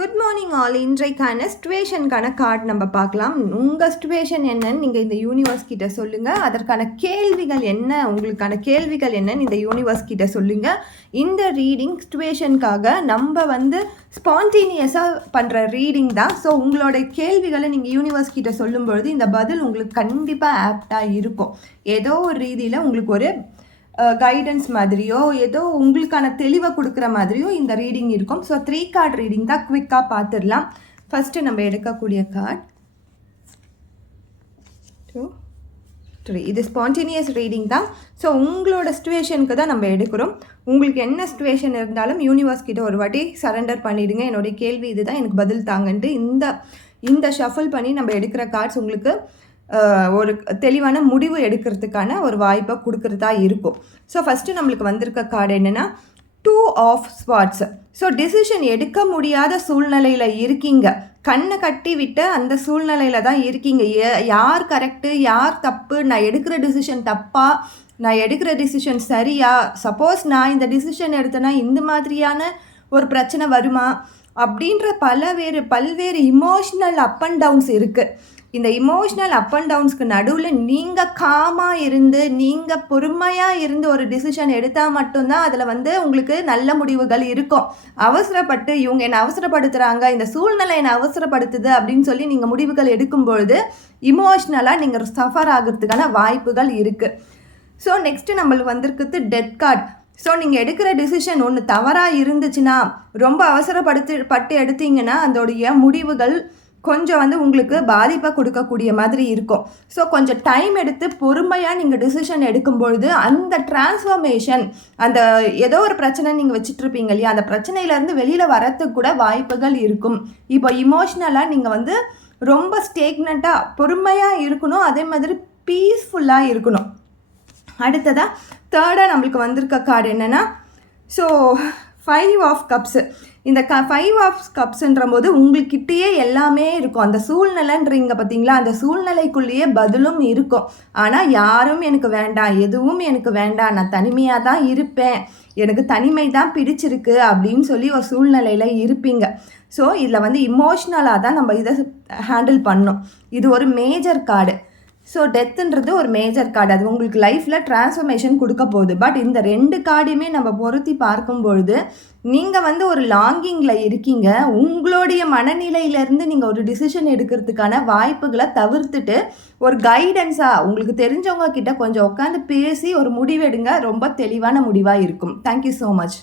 Good morning all. இன்றைக்கான சிச்சுவேஷனுக்கான card நம்ம பார்க்கலாம். உங்கள் சிச்சுவேஷன் என்னன்னு நீங்கள் இந்த யூனிவர்ஸ் கிட்ட சொல்லுங்கள். அதற்கான கேள்விகள் என்ன, உங்களுக்கான கேள்விகள் என்னன்னு இந்த யூனிவர்ஸ் கிட்ட சொல்லுங்கள். இந்த ரீடிங் சிச்சுவேஷனுக்காக நம்ம ஸ்பான்டேனியஸாக பண்ணுற ரீடிங் தான். ஸோ உங்களோட கேள்விகளை நீங்கள் யூனிவர்ஸ் கிட்ட சொல்லும்பொழுது இந்த பதில் உங்களுக்கு கண்டிப்பாக ஆப்டாக இருக்கும். ஏதோ ஒரு ரீதியில் உங்களுக்கு ஒரு கைடன்ஸ் மாதிரியோ ஏதோ உங்களுக்கான தெளிவை கொடுக்குற மாதிரியோ இந்த ரீடிங் இருக்கும். ஸோ 3 கார்டு ரீடிங் தான், குவிக்காக பார்த்துடலாம். ஃபஸ்ட்டு நம்ம எடுக்கக்கூடிய கார்டு 2 3. இது ஸ்பான்டேனியஸ் ரீடிங் தான். ஸோ உங்களோட சிச்சுவேஷனுக்கு தான் நம்ம எடுக்கிறோம். உங்களுக்கு என்ன சிச்சுவேஷன் இருந்தாலும் யூனிவர்ஸ் கிட்ட ஒரு வாட்டி சரண்டர் பண்ணிவிடுங்க. என்னுடைய கேள்வி இது தான், எனக்கு பதில் தாங்கன்ட்டு. இந்த ஷஃபிள் பண்ணி நம்ம எடுக்கிற கார்ட்ஸ் உங்களுக்கு ஒரு தெளிவான முடிவு எடுக்கிறதுக்கான ஒரு வாய்ப்பை கொடுக்குறதா இருக்கும். ஸோ ஃபஸ்ட்டு நம்மளுக்கு வந்திருக்க கார்டு என்னென்னா 2 ஆஃப் ஸ்வார்ட்ஸ். ஸோ டிசிஷன் எடுக்க முடியாத சூழ்நிலையில் இருக்கீங்க. கண்ணை கட்டி விட்ட அந்த சூழ்நிலையில் தான் இருக்கீங்க. யார் கரெக்டு யார் தப்பு, நான் எடுக்கிற டிசிஷன் தப்பா, நான் எடுக்கிற டிசிஷன் சரியா, சப்போஸ் நான் இந்த டிசிஷன் எடுத்தேன்னா இந்த மாதிரியான ஒரு பிரச்சனை வருமா அப்படின்ற பல்வேறு இமோஷ்னல் அப் அண்ட் டவுன்ஸ் இருக்குது. இந்த இமோஷ்னல் அப் அண்ட் டவுன்ஸ்க்கு நடுவில் நீங்கள் காமாக இருந்து நீங்கள் பொறுமையாக இருந்து ஒரு டிசிஷன் எடுத்தால் மட்டும்தான் அதில் உங்களுக்கு நல்ல முடிவுகள் இருக்கும். அவசரப்பட்டு இவங்க என்னை அவசரப்படுத்துகிறாங்க, இந்த சூழ்நிலை என்னை அவசரப்படுத்துது அப்படின்னு சொல்லி நீங்கள் முடிவுகள் எடுக்கும்பொழுது இமோஷ்னலாக நீங்கள் சஃபர் ஆகிறதுக்கான வாய்ப்புகள் இருக்குது. ஸோ நெக்ஸ்ட்டு நம்மளுக்கு வந்திருக்குது டெத் கார்டு. ஸோ நீங்கள் எடுக்கிற டிசிஷன் ஒன்று தவறாக இருந்துச்சுன்னா, ரொம்ப அவசரப்பட்டு எடுத்தீங்கன்னா அதோடைய முடிவுகள் கொஞ்சம் உங்களுக்கு பாதிப்பை கொடுக்கக்கூடிய மாதிரி இருக்கும். ஸோ கொஞ்சம் டைம் எடுத்து பொறுமையாக நீங்கள் டிசிஷன் எடுக்கும்பொழுது அந்த டிரான்ஸ்ஃபர்மேஷன், அந்த ஏதோ ஒரு பிரச்சனை நீங்கள் வச்சுட்ருப்பீங்க இல்லையா, அந்த பிரச்சனையிலேருந்து வெளியில் வரத்துக்கு கூட வாய்ப்புகள் இருக்கும். இப்போ இமோஷ்னலாக நீங்கள் ரொம்ப ஸ்டேக்னண்ட்டாக பொறுமையாக இருக்கணும், அதே மாதிரி பீஸ்ஃபுல்லாக இருக்கணும். அடுத்ததாக தேர்டாக நம்மளுக்கு வந்திருக்க கார்டு என்னென்னா, ஸோ 5 ஆஃப் கப்ஸு. இந்த 5 ஆஃப் கப்ஸுன்ற போது உங்கள்கிட்டயே எல்லாமே இருக்கும். அந்த சூழ்நிலைன்றீங்க பார்த்தீங்களா, அந்த சூழ்நிலைக்குள்ளேயே பதிலும் இருக்கும். ஆனால் யாரும் எனக்கு வேண்டாம், எதுவும் எனக்கு வேண்டாம், நான் தனிமையாக தான் இருப்பேன், எனக்கு தனிமை தான் பிடிச்சிருக்கு அப்படின்னு சொல்லி ஒரு சூழ்நிலையில் இருப்பீங்க. ஸோ இதில் இமோஷ்னலாக தான் நம்ம இதை ஹேண்டில் பண்ணோம். இது ஒரு மேஜர் கார்டு. ஸோ டெத்துன்றது ஒரு மேஜர் கார்டு. அது உங்களுக்கு லைஃப்பில் டிரான்ஸ்ஃபர்மேஷன் கொடுக்க போகுது. பட் இந்த 2 கார்டையுமே நம்ம பொருத்தி பார்க்கும்பொழுது நீங்கள் ஒரு லாங்கிங்கில் இருக்கீங்க. உங்களுடைய மனநிலையிலேருந்து நீங்கள் ஒரு டிசிஷன் எடுக்கிறதுக்கான வாய்ப்புகளை தவிர்த்துட்டு ஒரு கைடன்ஸாக உங்களுக்கு தெரிஞ்சவங்க கிட்ட கொஞ்சம் உட்காந்து பேசி ஒரு முடிவெடுங்க. ரொம்ப தெளிவான முடிவாக இருக்கும். Thank you so much.